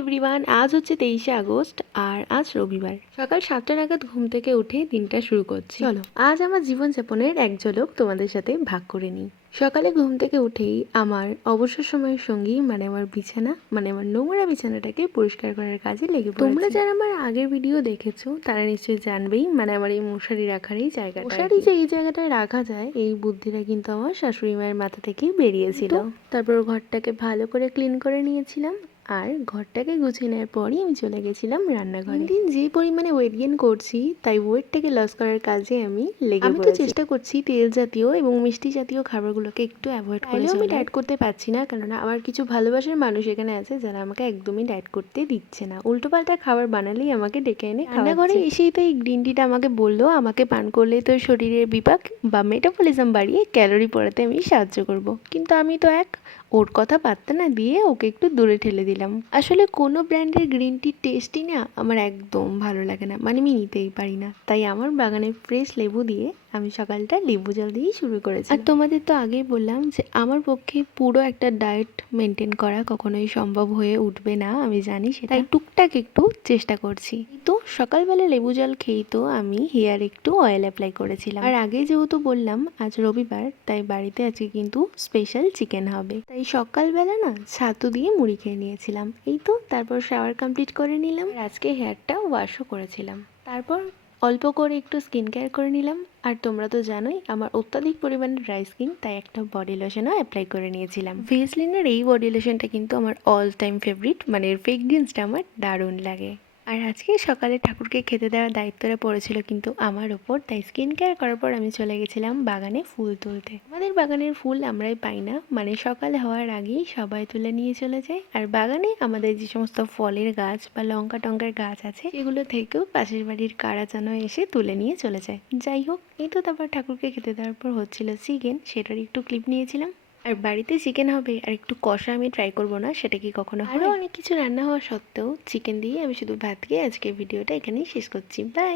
Everyone, আজ হচ্ছে 23শে August আর আজ রবিবার। সকাল 7টা নাগাদ ঘুম থেকে উঠে দিনটা শুরু করছি। চলো আজ আমার জীবনযাপনের এক ঝলক তোমাদের সাথে ভাগ করে নিই। সকালে ঘুম থেকে উঠেই আমার অবসর সময়ের সঙ্গী মানে আমার বিছানা মানে আমার নোংরা বিছানাটাকে পরিষ্কার করার কাজে লেগে পড়েছি। তোমরা যারা আমার আগের ভিডিও দেখেছো তারা নিশ্চয়ই জানবেই মানে আমার এই মশারি রাখার এই জায়গাটা, মশারি যে এই জায়গাটায় রাখা যায় এই বুদ্ধিটা কিন্তু আমার শাশুড়ি মায়ের মাথা থেকেই বেরিয়েছিল। তারপর ঘরটাকে ভালো করে ক্লিন করে নিয়েছিলাম আর ঘরটাকে গুছিয়ে নেওয়ার পরই আমি চলে গেছিলাম রান্নাঘরে। দিন যে পরিমাণে ওয়েট গেইন করছি তাই ওয়েটটাকে লস করার কাজে আমি তো চেষ্টা করছি তেল জাতীয় এবং মিষ্টি জাতীয় খাবারগুলোকে একটু অ্যাভয়েড করে। আমি ডায়েট করতে পারছি না, কেননা আমার কিছু ভালোবাসার মানুষ এখানে আছে যারা আমাকে একদমই ডায়েট করতে দিচ্ছে না, উল্টোপাল্টা খাবার বানালেই আমাকে ডেকে এনে রান্নাঘরে এসেই তো এই গ্রিন টিটা আমাকে বললো আমাকে পান করলে তো শরীরের বিপাক বা মেটাবলিজম বাড়িয়ে ক্যালোরি পড়াতে আমি সাহায্য করব, কিন্তু আমি তো ওর কথা পাত্তা না দিয়ে ওকে একটু দূরে ঠেলে দিলাম। আসলে কোনো ব্র্যান্ডের গ্রিন টির টেস্টই না আমার একদম ভালো লাগে না, মানে আমি নিতেই পারি না। তাই আমার বাগানে ফ্রেশ লেবু দিয়ে আমি সকালটা লেবু জল দিয়েই শুরু করেছি। আর তোমাদের তো আগেই বললাম যে আমার পক্ষে পুরো একটা ডায়েট মেনটেন করা কখনোই সম্ভব হয়ে উঠবে না, আমি জানি সেটা, তাই টুকটাক একটু চেষ্টা করছি। তো সকালবেলা লেবু জল খেয়েই তো আমি হেয়ার একটু অয়েল অ্যাপ্লাই করেছিলাম। আর আগে যেহেতু বললাম আজ রবিবার, তাই বাড়িতে আজকে কিন্তু স্পেশাল চিকেন হবে, তাই সকালবেলা না ছাতু দিয়ে মুড়ি খেয়ে নিয়েছিলাম। এই তো তারপর শাওয়ার কমপ্লিট করে নিলাম আর আজকে হেয়ারটা ওয়াশও করেছিলাম। তারপর অল্প করে একটু স্কিন কেয়ার করে নিলাম। আর তোমরা তো জানোই আমার অত্যাধিক পরিমাণে ড্রাই স্কিন, তাই একটা বডি লোশনও অ্যাপ্লাই করে নিয়েছিলাম। ভেসলিনের এই বডি লোশনটা কিন্তু আমার অল টাইম ফেভারিট, মানে এর ফ্রেগরেন্সটা আমার দারুণ লাগে। আর আজকে সকালে ঠাকুরকে খেতে দেওয়ার দায়িত্বটা পড়েছিল কিন্তু আমার ওপর, তাই স্কিন কেয়ার করার পর আমি চলে গেছিলাম বাগানে ফুল তুলতে। আমাদের বাগানের ফুল আমরাই পাই না, মানে সকাল হওয়ার আগেই সবাই তুলে নিয়ে চলে যায়। আর বাগানে আমাদের যে সমস্ত ফলের গাছ বা লঙ্কা টঙ্কার গাছ আছে সেগুলো থেকেও পাশের বাড়ির কারা যেন এসে তুলে নিয়ে চলে যায়। যাই হোক, এই তো তারপর ঠাকুরকে খেতে দেওয়ার পর হচ্ছিল চিকেন, সেটার একটু ক্লিপ নিয়েছিলাম। আর বাড়িতে চিকেন হবে আর একটু কষা আমি ট্রাই করবো না, সেটা কি কখনো হয়? আরও অনেক কিছু রান্না হওয়া সত্ত্বেও চিকেন দিয়ে আমি শুধু ভাত খেয়ে আজকে ভিডিওটা এখানেই শেষ করছি। বাই।